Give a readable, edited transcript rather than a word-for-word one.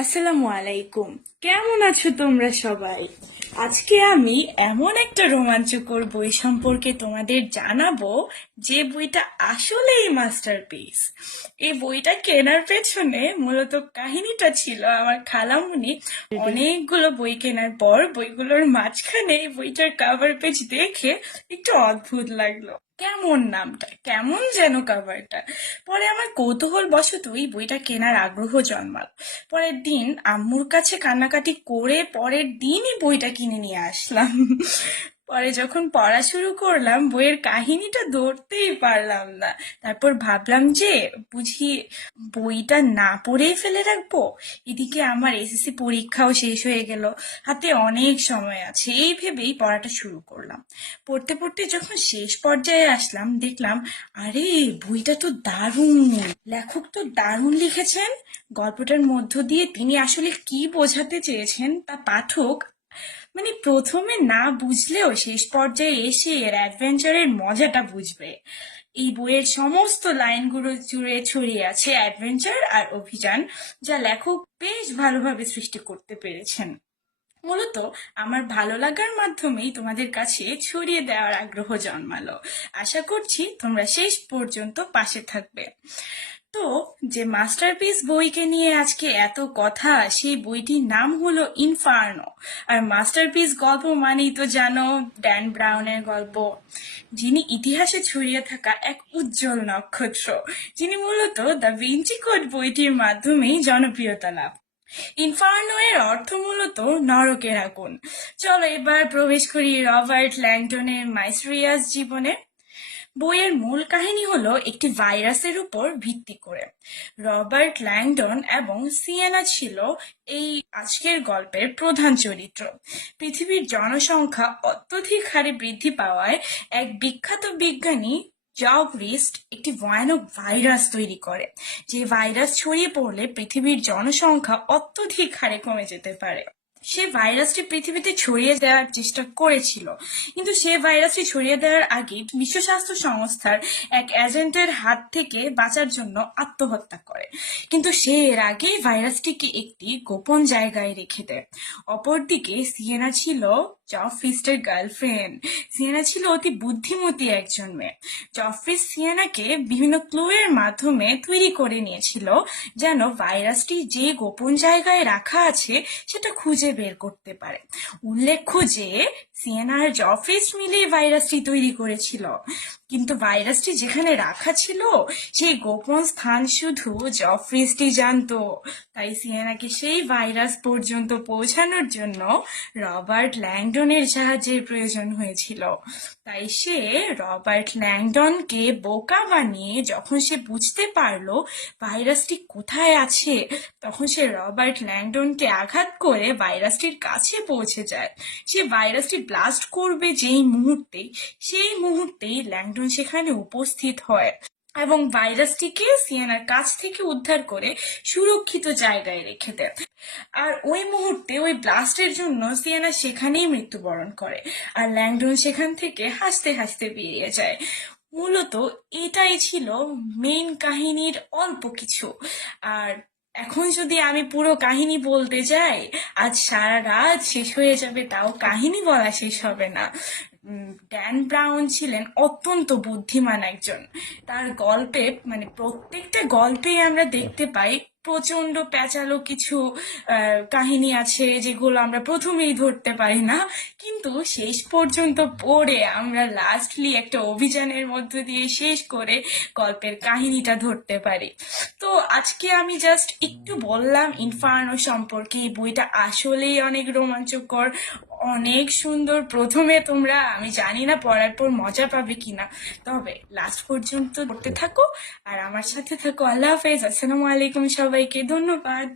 আসসালামু আলাইকুম। কেমন আছো তোমরা সবাই? আজকে আমি এমন একটা রোমাঞ্চকর বই সম্পর্কে তোমাদের জানাবো যে বইটা আসলেই মাস্টারপিস। এই বইটা কেনার পেছনে মূলত কাহিনীটা ছিল আমার খালামণি অনেকগুলো বই কেনার পর বইগুলোর মাঝখানে এই বইটার কভার পেজ দেখে একটু অদ্ভুত লাগলো। কেমন নামটা, কেমন যেন কভারটা। পরে আমার কৌতূহল বশত এই বইটা কেনার আগ্রহ জন্মালো। পরের দিন আম্মুর কাছে কান্নাকাটি করে পরের দিনই বইটা কিনে নিয়ে আসলাম। পরে যখন পড়া শুরু করলাম বইয়ের কাহিনীটা ধরতেই পারলাম না। তারপর ভাবলাম যে বুঝি বইটা না পড়েই ফেলে রাখবো। এদিকে আমার এসএসসি পরীক্ষাও শেষ হয়ে গেল, হাতে অনেক সময় আছে, এই ভেবেই পড়াটা শুরু করলাম। পড়তে পড়তে যখন শেষ পর্যায়ে আসলাম দেখলাম আরে বইটা তো দারুণ, লেখক তো দারুণ লিখেছেন। গল্পটার মধ্য দিয়ে তিনি আসলে কি বোঝাতে চেয়েছেন তা পাঠক প্রথমে না বুঝলেও শেষ পর্যায়ে এসে এর অ্যাডভেঞ্চারের মজাটা বুঝবে। এই বইয়ের সমস্ত লাইনগুলো জুড়ে ছড়িয়ে আছে অ্যাডভেঞ্চার আর অভিযান, যা লেখক বেশ ভালোভাবে সৃষ্টি করতে পেরেছেন। মূলত আমার ভালো লাগার মাধ্যমেই তোমাদের কাছে ছড়িয়ে দেওয়ার আগ্রহ জন্মালো। আশা করছি তোমরা শেষ পর্যন্ত পাশে থাকবে। তো যে মাস্টারপিস বইকে নিয়ে আজকে এত কথা, সেই বইটির নাম হলো ইনফার্নো। আর মাস্টারপিস গল্প মানেই তো জানো ড্যান ব্রাউনের গল্প, যিনি ইতিহাসে ছড়িয়ে থাকা এক উজ্জ্বল নক্ষত্র, যিনি মূলত দ্য ভিঞ্চি কোড বইটির মাধ্যমেই জনপ্রিয়তা লাভ। ইনফার্নো এর অর্থ মূলত নরকের আগুন। চলো এবার প্রবেশ করি রবার্ট ল্যাংডনের মাইস্টেরিয়াস জীবনে। বইয়ের মূল কাহিনী হলো একটি ভাইরাসের উপর ভিত্তি করে। রবার্ট ল্যাংডন এবং সিয়েনা ছিল এই আজকের গল্পের প্রধান চরিত্র। পৃথিবীর জনসংখ্যা অত্যধিক হারে বৃদ্ধি পাওয়ায় এক বিখ্যাত বিজ্ঞানী জব রিস্ট একটি ভয়ানক ভাইরাস তৈরি করে, যে ভাইরাস ছড়িয়ে পড়লে পৃথিবীর জনসংখ্যা অত্যধিক হারে কমে যেতে পারে। সে ভাইরাসটি পৃথিবীতে ছড়িয়ে দেওয়ার চেষ্টা করেছিল, কিন্তু সে ভাইরাসটি ছড়িয়ে দেওয়ার আগে বিশ্ব স্বাস্থ্য সংস্থার এক এজেন্টের হাত থেকে বাঁচার জন্য আত্মহত্যা করে। কিন্তু সে এর আগেই ভাইরাসটিকে একটি গোপন জায়গায় রেখে দেয়। অপরদিকে সিয়েনা ছিল জফরিস্টের গার্লফ্রেন্ড। সিয়েনা ছিল অতি বুদ্ধিমতী একজন মেয়ে। জফরিস সিয়েনাকে বিভিন্ন ক্লু এর মাধ্যমে তৈরি করে নিয়েছিল, যেন ভাইরাসটি যে গোপন জায়গায় রাখা আছে সেটা খুঁজে বের করতে পারে। উল্লেখ্য যে সিয়েনা আর জফরিস মিলে ভাইরাসটি তৈরি করেছিল, কিন্তু ভাইরাসটি যেখানে রাখা ছিল সেই গোপন স্থান শুধু জফরিসটি জানতো। তাই সিয়েনাকে সেই ভাইরাস পর্যন্ত পৌঁছানোর জন্য রবার্ট ল্যাংডনের সাহায্যের প্রয়োজন হয়েছিল। তাই সে রবার্ট ল্যাংডনকে বোকা বানিয়ে যখন সে বুঝতে পারলো ভাইরাসটি কোথায় আছে, তখন সে রবার্ট ল্যাংডনকে আঘাত করে ভাইরাসটির কাছে পৌঁছে যায়। সে ভাইরাসটি ব্লাস্ট করবে যেই মুহূর্তে, সেই মুহূর্তেই ল্যাংডন সেখানে উপস্থিত হয় এবং ভাইরাসটিকে সিয়েনার কাছ থেকে উদ্ধার করে সুরক্ষিত জায়গায় রেখে দেয়। আর ওই মুহূর্তে ওই ব্লাস্টের জন্য সিয়েনা সেখানেই মৃত্যুবরণ করে, আর ল্যাংডন সেখান থেকে হাসতে হাসতে বেরিয়ে যায়। মূলত এটাই ছিল মেইন কাহিনীর অল্প কিছু। আর এখন যদি আমি পুরো কাহিনী বলতে যাই আজ সারা রাত শেষ হয়ে যাবে, তাও কাহিনী বলা শেষ হবে না। ড্যান ব্রাউন ছিলেন অত্যন্ত বুদ্ধিমান একজন। তার গল্পে প্রত্যেকটা গল্পেই আমরা দেখতে পাই প্রচন্ড প্যাঁচালো কিছু কাহিনী আছে, যেগুলো আমরা প্রথমেই ধরতে পারি না, কিন্তু শেষ পর্যন্ত পড়ে আমরা লাস্টলি একটা অভিযানের মধ্য দিয়ে শেষ করে গল্পের কাহিনীটা ধরতে পারি। তো আজকে আমি জাস্ট একটু বললাম ইনফার্নো সম্পর্কে। এই বইটা আসলেই অনেক রোমাঞ্চকর, অনেক সুন্দর। প্রথমে তোমরা, আমি জানি না পড়ার পর মজা পাবে কিনা, তবে লাস্ট পর্যন্ত পড়তে থাকো আর আমার সাথে থাকো। আল্লাহ হাফেজ, আসসালামু আলাইকুম সবাইকে, ধন্যবাদ।